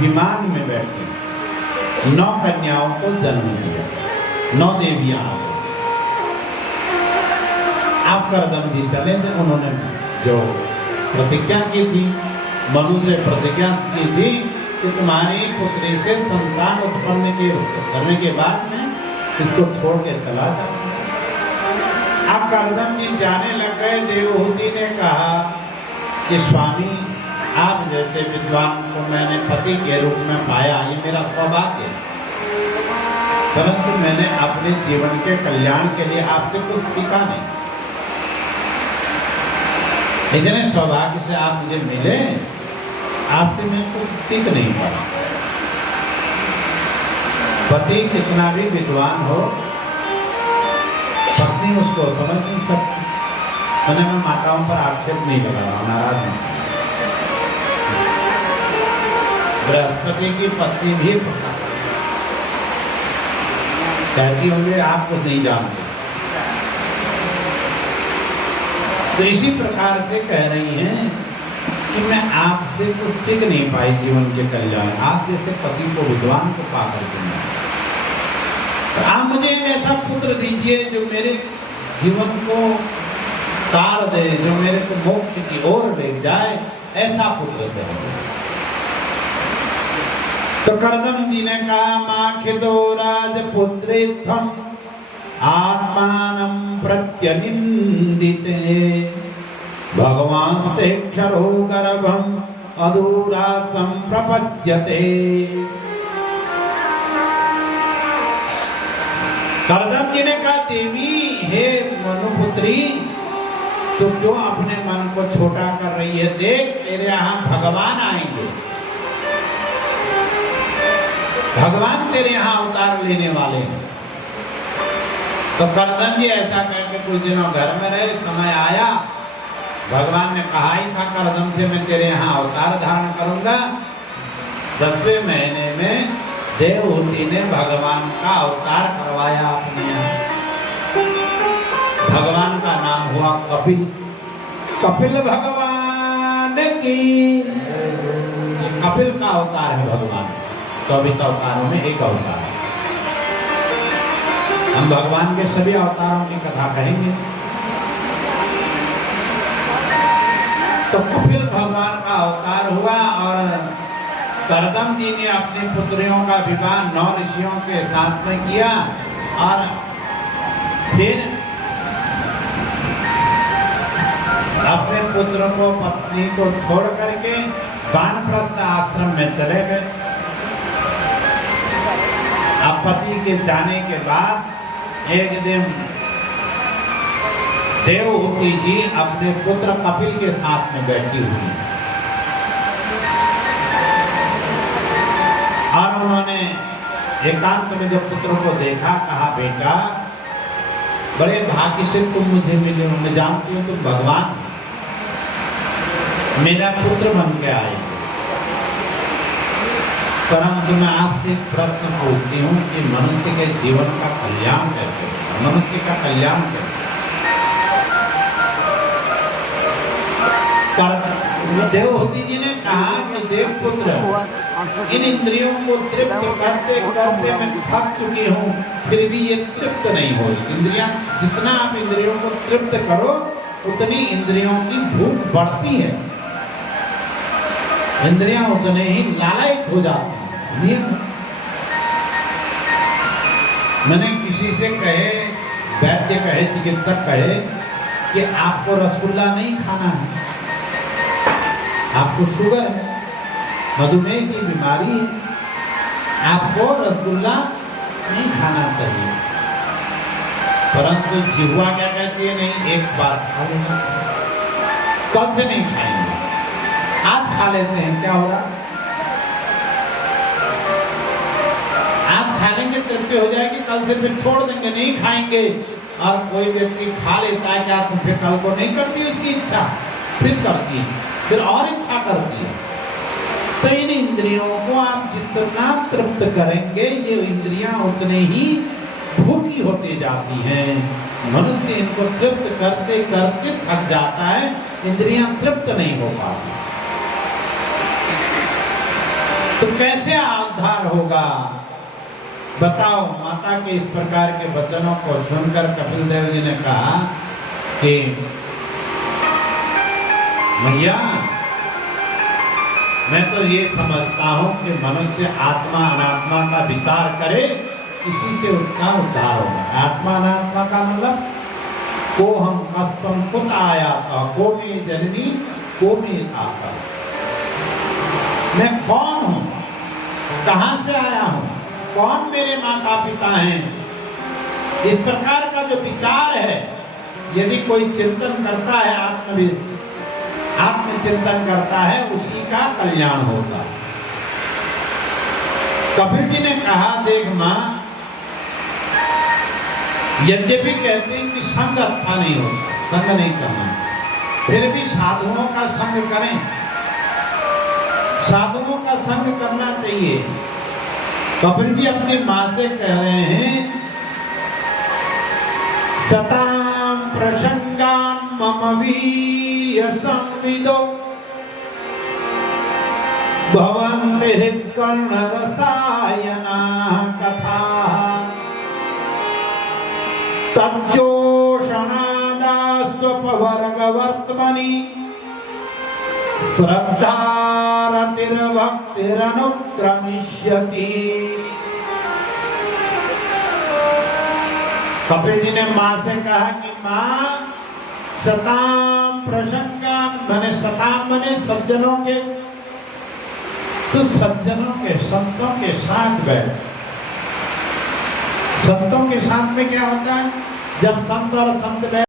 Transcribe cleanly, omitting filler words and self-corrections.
विमान में बैठे 9 कन्याओं को जन्म दिया, 9 देवियां आ गई। आप करदम जी चले थे, उन्होंने जो प्रतिज्ञा की थी, मनु से प्रतिज्ञा की थी कि तुम्हारी पुत्री से संतान उत्पन्न करने के बाद में इसको छोड़ के चला जाओ। अब करदम जी जाने लग गए। देवहूति ने कहा कि स्वामी, आप जैसे विद्वान को मैंने पति के रूप में पाया, ये मेरा सौभाग्य है, परंतु मैंने अपने जीवन के कल्याण के लिए आपसे कुछ सीखा नहीं। इतने सौभाग्य से आप मुझे मिले, आपसे मैं कुछ सीख नहीं पाया। पति कितना भी विद्वान हो, पत्नी उसको समझ नहीं सकती। मैं माताओं पर आक्षेप नहीं लगा रहा, नाराज नहीं। बृहस्पति की पत्नी भी कहती होंगे आप कुछ नहीं जानते। तो इसी प्रकार से कह रही हैं कि मैं आपसे कुछ सीख नहीं पाई जीवन के कल्याण, आप जैसे पति को विद्वान को पा करके मैं, तो आप मुझे ऐसा पुत्र दीजिए जो मेरे जीवन को तार दे, जो मेरे को मोक्ष की ओर ले जाए, ऐसा पुत्र चाहिए। तो करदम जी ने कहा माखिदो राजपुत्रेत्थम आत्मानं प्रत्यनिन्दिते भगवांस्तेक्षरो गर्भम अधूरा संप्रपश्यते। करदम जी ने कहा देवी, हे मनुपुत्री, तो क्यों अपने मन को छोटा कर रही है? देख, तेरे यहाँ भगवान आएंगे, भगवान तेरे यहाँ अवतार लेने वाले हैं। तो करदम जी ऐसा कहकर कुछ दिनों घर में रहे। समय आया, भगवान ने कहा ही था करदम से मैं तेरे यहाँ अवतार धारण करूंगा। 10वें महीने में देवहूति ने भगवान का अवतार करवाया अपने यहाँ। भगवान का नाम हुआ कपिल। कपिल भगवान की, कपिल का अवतार है भगवान। 24 अवतारों में एक अवतार। हम भगवान के सभी अवतारों की कथा कहेंगे। तो कपिल भगवान का अवतार हुआ और करदम जी ने अपनी पुत्रियों का विवाह 9 ऋषियों के साथ में किया और फिर अपने पुत्र को, पत्नी को छोड़ करके वानप्रस्थ आश्रम में चले गए। अब पति के जाने के बाद एक दिन देवहूति जी अपने पुत्र कपिल के साथ में बैठी हुई और उन्होंने एकांत में जब पुत्र को देखा, कहा बेटा, बड़े भाग्य से तुम मुझे मिले हो, मैं जानती हूँ तुम भगवान मेरा पुत्र बन के आए, परंतु मैं आपसे प्रश्न पूछती हूँ कि मनुष्य के जीवन का कल्याण कैसे, मनुष्य का कल्याण कैसे? देवहूति जी ने कहा कि देव पुत्र, इन इंद्रियों को तृप्त करते करते मैं थक चुकी हूँ, फिर भी ये तृप्त नहीं हो रही। इंद्रियां, जितना आप इंद्रियों को तृप्त करो उतनी इंद्रियों की भूख बढ़ती है, इंद्रियां उतने ही लालायित हो जाती हैं। मैंने किसी से कहे, वैद्य कहे, चिकित्सक कहे कि आपको रसगुल्ला नहीं खाना है, आपको शुगर है, मधुमेह की बीमारी है, आपको रसगुल्ला नहीं खाना चाहिए। परंतु जिह्वा क्या कहती है? नहीं, एक बार खा लेना। कल से नहीं खाएंगे, आज खा लेते हैं, क्या हो रहा? आज खा लेंगे, तृप्ति हो जाएगी, कल से फिर छोड़ देंगे, नहीं खाएंगे। और कोई व्यक्ति खा लेता है, क्या तो फिर कल को नहीं करती उसकी इच्छा, फिर करती है, फिर और इच्छा करती है। तो इन इंद्रियों को आप जितना तृप्त करेंगे, ये इंद्रियां उतने ही भूखी होती जाती हैं। मनुष्य इनको तृप्त करते करते थक जाता है, इंद्रियां तृप्त नहीं हो पाती। तो कैसे उद्धार होगा? बताओ। माता के इस प्रकार के वचनों को सुनकर कपिल देव जी ने कहा कि भैया, मैं तो ये समझता हूं कि मनुष्य आत्मा अनात्मा का विचार करे, इसी से उसका उद्धार होगा। आत्मा अनात्मा का मतलब को हम कस्तम कुत आया था, को में जननी को में आता। मैं कौन हूं, कहां से आया हूं, कौन मेरे माता पिता हैं, इस प्रकार का जो विचार है, यदि कोई चिंतन करता है, आत्मचिंतन करता है, उसी का कल्याण होगा। कपिल जी ने कहा, देख मां, यद्यपि कहते हैं कि संग अच्छा नहीं होता, संग नहीं करना, फिर भी साधुओं का संग करें, साधुओं का संग करना चाहिए। कपिल जी अपनी मां से कह रहे हैं, सतां प्रसंगान् मम वीर्य संविदो भवन्ति हृत्कर्ण रसायना कथा तज्जोषणादास्त्वपवर्गवर्त्मनि श्रद्धारतिर्भक्तिरनुक्रमिष्यति। कपिल जी ने मां से कहा कि मां, सताम प्रसंगाम बने, सताम बने सज्जनों के, तो सज्जनों के, संतों के साथ बैठ। संतों के साथ में क्या होता है? जब संत और संत बैठ